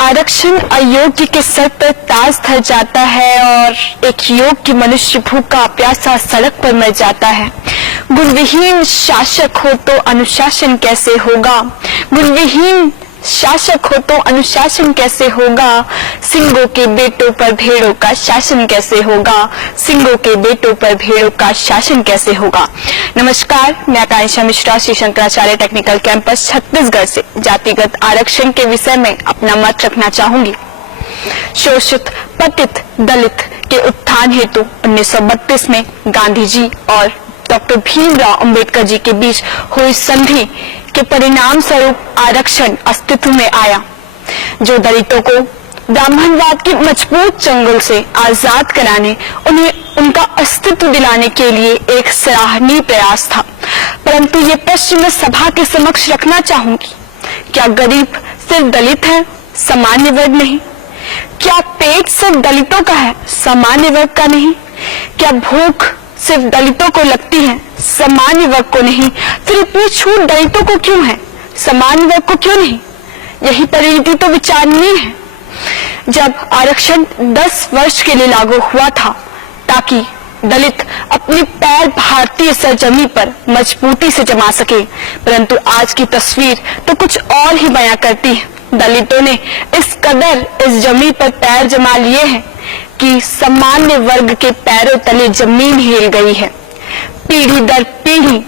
आरक्षण अयोग्य के सर पर ताज धर जाता है और एक योग्य मनुष्य भूखा प्यासा सड़क पर मर जाता है। गुणविहीन शासक हो तो अनुशासन कैसे होगा? गुणविहीन शासक हो तो अनुशासन कैसे होगा? सिंगों के बेटों पर भेड़ों का शासन कैसे होगा? सिंगों के बेटों पर भेड़ों का शासन कैसे होगा? नमस्कार, मैं आकांक्षा मिश्रा श्री शंकराचार्य टेक्निकल कैंपस छत्तीसगढ़ से जातिगत आरक्षण के विषय में अपना मत रखना चाहूंगी। शोषित पतित दलित के उत्थान हेतु 1932 में गांधी जी और डॉक्टर भीमराव अंबेडकर जी के बीच हुई संधि के परिणाम स्वरूप आरक्षण अस्तित्व में आया, जो दलितों को ब्राह्मणवाद की मजबूत चंगुल से आजाद कराने, उन्हें उनका अस्तित्व दिलाने के लिए एक सराहनीय प्रयास था। परंतु ये प्रश्न मैं सभा के समक्ष रखना चाहूंगी, क्या गरीब सिर्फ दलित है, सामान्य वर्ग नहीं? क्या पेट सिर्फ दलितों का है, सामान्य वर्ग का नहीं? क्या भूख सिर्फ दलितों को लगती है, सामान्य वर्ग को नहीं? फिर इतनी छूट दलितों को क्यों है, सामान्य वर्ग को क्यों नहीं? यही परिणति तो विचारणीय है। जब आरक्षण 10 वर्ष के लिए लागू हुआ था ताकि दलित अपने पैर भारतीय सरजमी पर मजबूती से जमा सके, परंतु आज की तस्वीर तो कुछ और ही बयां करती है। दलितों ने इस कदर इस जमीन पर पैर जमा लिए हैं कि सामान्य वर्ग के पैरों तले जमीन हिल गई है। पीढ़ी दर पीढ़ी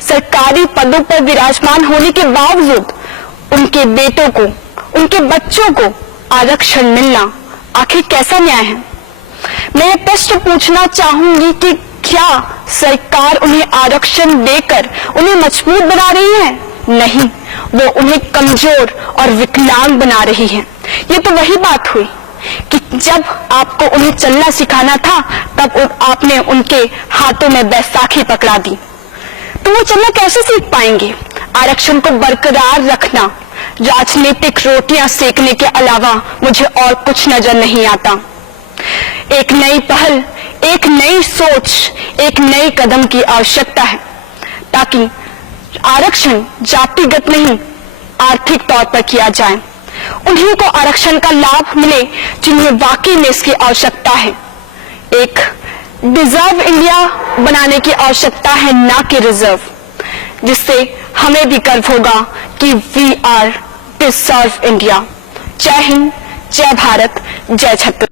सरकारी पदों पर विराजमान होने के बावजूद उनके बेटों को, उनके बच्चों को आरक्षण मिलना आखिर कैसा न्याय है? मैं ये प्रश्न पूछना चाहूंगी कि क्या सरकार उन्हें आरक्षण देकर उन्हें मजबूत बना रही है? नहीं, वो उन्हें कमजोर और विकलांग बना रही है। ये तो वही बात हुई कि जब आपको उन्हें चलना सिखाना था तब आपने उनके हाथों में बैसाखी पकड़ा दी, तो वो चलना कैसे सीख पाएंगे? आरक्षण को बरकरार रखना राजनीतिक रोटियां सेकने के अलावा मुझे और कुछ नजर नहीं आता। एक नई पहल, एक नई सोच, एक नए कदम की आवश्यकता है ताकि आरक्षण जातिगत नहीं आर्थिक तौर पर किया जाए। उन्हीं को आरक्षण का लाभ मिले जिन्हें वाकई में इसकी आवश्यकता है। एक डिजर्व इंडिया बनाने की आवश्यकता है, ना कि रिजर्व, जिससे हमें भी गर्व होगा कि वी आर डिजर्व इंडिया। जय हिंद, जय भारत, जय छत्तीसगढ़।